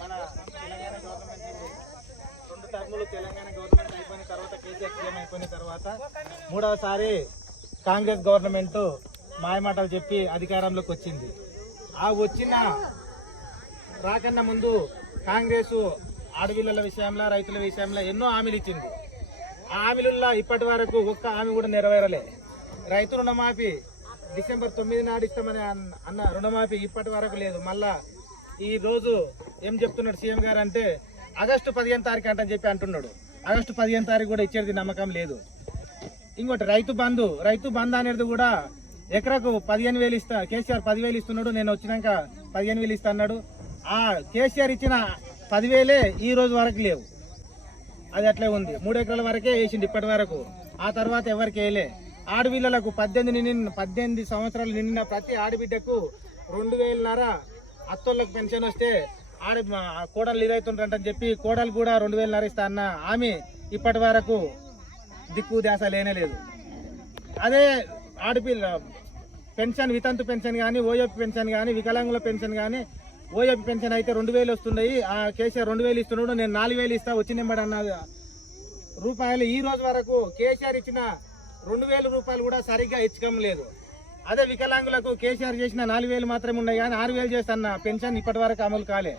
మన తెలంగాణ గవర్నమెంట్ రెండు టర్ములు తెలంగాణ గవర్నమెంట్ అయిపోయిన తర్వాత కేసీఆర్ సీఎం అయిపోయిన తర్వాత మూడవసారి కాంగ్రెస్ గవర్నమెంట్ మాయమాటలు చెప్పి అధికారంలోకి వచ్చింది. ఆ వచ్చిన రాకన్నా ముందు కాంగ్రెస్ అడవిళ్ళ విషయంలో రైతుల విషయంలో ఎన్నో హామీలు ఇచ్చింది. ఆ హామీలుల్లో ఇప్పటి వరకు ఒక్క హామీ కూడా నెరవేరలే. రైతు రుణమాఫీ డిసెంబర్ తొమ్మిది నాడు ఇస్తామని అన్న రుణమాఫీ ఇప్పటి వరకు లేదు. మళ్ళా ఈరోజు ఏం చెప్తున్నాడు సీఎం గారు అంటే ఆగస్టు పదిహేను తారీఖు అంటని చెప్పి అంటున్నాడు. ఆగస్టు పదిహేను తారీఖు కూడా ఇచ్చేది నమ్మకం లేదు. ఇంకోటి రైతు బంధు రైతు బంధు అనేది కూడా ఎకరకు పదిహేను వేలు ఇస్తా కేసీఆర్ పదివేలు ఇస్తున్నాడు నేను వచ్చినాక పదిహేను వేలు ఇస్తా అన్నాడు. ఆ కేసీఆర్ ఇచ్చిన పదివేలే ఈ రోజు వరకు లేవు. అది అట్లే ఉంది. మూడు ఎకరాల వరకే వేసింది ఇప్పటి వరకు. ఆ తర్వాత ఎవరికి వేయలే. ఆడపిల్లలకు పద్దెనిమిది నిండిన పద్దెనిమిది సంవత్సరాలు నిండిన ప్రతి ఆడబిడ్డకు రెండు వేలన్నర అత్తోళ్ళకు పెన్షన్ వస్తే ఆడ మా కోడలు ఇదవుతుంటారని చెప్పి కోడలు కూడా రెండు వేలు నరిస్తా అన్న ఆమె ఇప్పటి వరకు దిక్కు ధ్యాస లేనేలేదు అదే ఆడపిల్ల పెన్షన్ వితంతు పెన్షన్ కానీ ఓఎఫ్ పెన్షన్ కానీ వికలాంగుల పెన్షన్ కానీ ఓఎఫ్ పెన్షన్ అయితే రెండు వేలు వస్తున్నాయి ఆ కేసీఆర్ రెండు వేలు ఇస్తున్నాడు నేను నాలుగు వేలు ఇస్తా వచ్చినమ్మడి అన్న రూపాయలు ఈ రోజు వరకు కేసీఆర్ ఇచ్చిన రెండు వేల రూపాయలు కూడా సరిగ్గా ఇచ్చకం లేదు. అదే వికలాంగులకు కేసీఆర్ చేసిన నాలుగు వేలు మాత్రమే ఉన్నాయి కానీ ఆరు వేలు చేస్తున్న పెన్షన్ ఇప్పటి వరకు అమలు కాలే.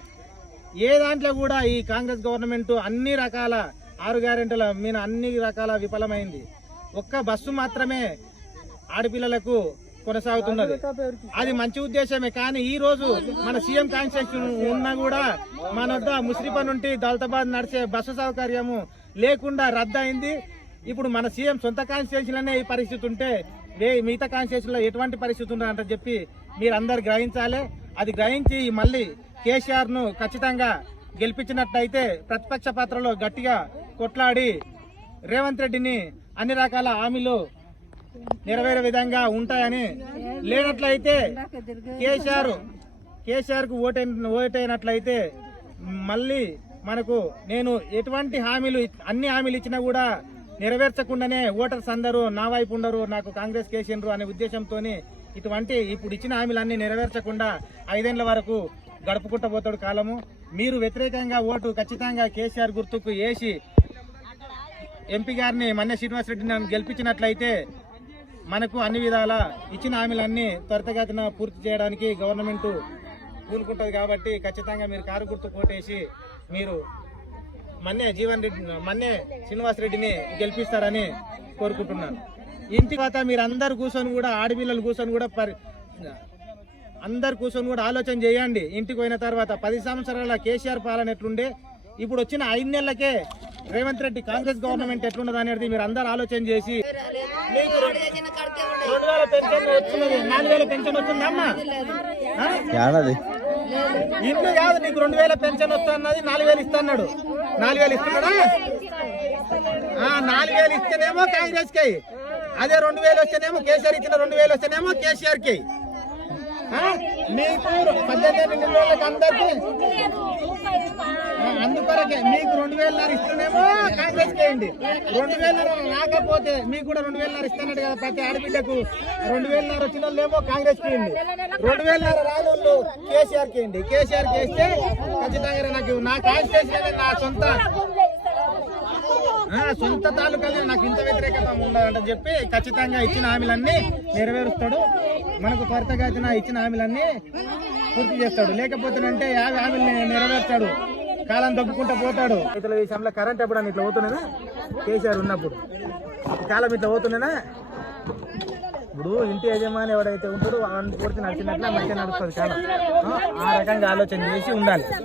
ఏ దాంట్లో కూడా ఈ కాంగ్రెస్ గవర్నమెంట్ అన్ని రకాల ఆరు గ్యారెంటీల మీద అన్ని రకాల విఫలమైంది. ఒక్క బస్సు మాత్రమే ఆడపిల్లలకు కొనసాగుతున్నది. అది మంచి ఉద్దేశమే కానీ ఈ రోజు మన సీఎం కాన్స్టిట్యూషన్ ఉన్నా కూడా మన వద్ద ముస్లిపా నుండి దళితాబాద్ నడిచే బస్సు సౌకర్యము లేకుండా రద్దయింది. ఇప్పుడు మన సీఎం సొంత కాన్స్టిట్యూషన్లోనే ఈ పరిస్థితి ఉంటే వే మిగతా కాన్స్టిట్యూషన్లో ఎటువంటి పరిస్థితి ఉండాలంటే చెప్పి మీరు అందరు గ్రహించాలి. అది గ్రహించి మళ్ళీ కేసీఆర్ను ఖచ్చితంగా గెలిపించినట్టయితే ప్రతిపక్ష పాత్రలో గట్టిగా కొట్లాడి రేవంత్ రెడ్డిని అన్ని రకాల హామీలు నెరవేరే విధంగా ఉంటాయని లేనట్లయితే కేసీఆర్ కేసీఆర్కు ఓటైన ఓటైనట్లయితే మళ్ళీ మనకు నేను ఎటువంటి హామీలు అన్ని హామీలు ఇచ్చినా కూడా నెరవేర్చకుండానే ఓటర్స్ అందరూ నా వైపు ఉండరు నాకు కాంగ్రెస్ కేసిండ్రు అనే ఉద్దేశంతో ఇటువంటి ఇప్పుడు ఇచ్చిన హామీలన్నీ నెరవేర్చకుండా ఐదేళ్ళ వరకు గడుపుకుంటూ పోతాడు కాలము. మీరు వ్యతిరేకంగా ఓటు ఖచ్చితంగా కేసీఆర్ గుర్తుకు వేసి ఎంపీ గారిని మన్య నన్ను గెలిపించినట్లయితే మనకు అన్ని విధాల ఇచ్చిన హామీలన్నీ త్వరితగతిన పూర్తి చేయడానికి గవర్నమెంట్ పూనుకుంటుంది కాబట్టి ఖచ్చితంగా మీరు కారు గుర్తు కోటేసి మీరు మన్నే జీవన్ రెడ్డి మన్నే శ్రీనివాస్ రెడ్డిని గెలిపిస్తారని కోరుకుంటున్నాను. ఇంటి తర్వాత మీరు అందరు కూర్చొని కూడా ఆడపిల్లలు కూర్చొని కూడా పరి అందరు కూర్చొని కూడా ఆలోచన చేయండి. ఇంటికి పోయిన తర్వాత పది సంవత్సరాల కేసీఆర్ పాలన ఎట్లుండే ఇప్పుడు వచ్చిన ఐదు నెలలకే రేవంత్ రెడ్డి కాంగ్రెస్ గవర్నమెంట్ ఎట్లున్నది అనేది మీరు అందరు ఆలోచన చేసి రెండు వేల పెన్షన్ వచ్చినది నాలుగు వేల పెన్షన్ అమ్మా. ఇల్లు కాదు నీకు రెండు వేల పెన్షన్ వస్తున్నది నాలుగు వేలు ఇస్తున్నాడు. నాలుగు వేలు ఇస్తున్నాడా? ఆ, నాలుగు వేలు ఇస్తేనేమో కాంగ్రెస్కి అదే రెండు వేలు వస్తేనేమో కేసీఆర్ ఇచ్చిన రెండు వేలు వస్తేనేమో కేసీఆర్కి మీకు పద్దెనిమిది నిమిషాలకు అందరికి. అందుకొరకే మీకు రెండు వేలన్నర ఇస్తున్నామో కాంగ్రెస్ చేయండి రెండు వేలన్నర రాకపోతే మీకు కూడా రెండు వేలన్నర ఇస్తున్నాడు కదా ప్రతి ఆడబిడ్డకు. రెండు వేలన్నర వచ్చిన వాళ్ళేమో కాంగ్రెస్ చేయండి రెండు వేలన్నర రాని వాళ్ళు కేసీఆర్ చేయండి కేసీఆర్ చేస్తే ఖచ్చితంగా నాకు నా కాన్స్టిట్యూషన్ నా సొంత సొంత తాలూకాలే నాకు ఇంత వ్యతిరేకత ఉండదంట చెప్పి ఖచ్చితంగా ఇచ్చిన హామీలన్నీ నెరవేరుస్తాడు. మనకు త్వరితగతిన ఇచ్చిన హామీలన్నీ పూర్తి చేస్తాడు. లేకపోతేనంటే యాభై హామీలు నెరవేర్చాడు. కాలం తప్పుకుంటూ పోతాడు. రైతుల విషయంలో కరెంట్ ఎప్పుడు అని ఇట్లా పోతున్నదా కేసీఆర్ ఉన్నప్పుడు. కాలం ఇట్లా పోతున్నదా ఇప్పుడు ఇంటి యజమాని ఎవడైతే ఉంటాడో వాళ్ళని పూర్తి నడిచినట్లే మంచిగా నడుస్తుంది కాలం. ఆ రకంగా ఆలోచన చేసి ఉండాలి.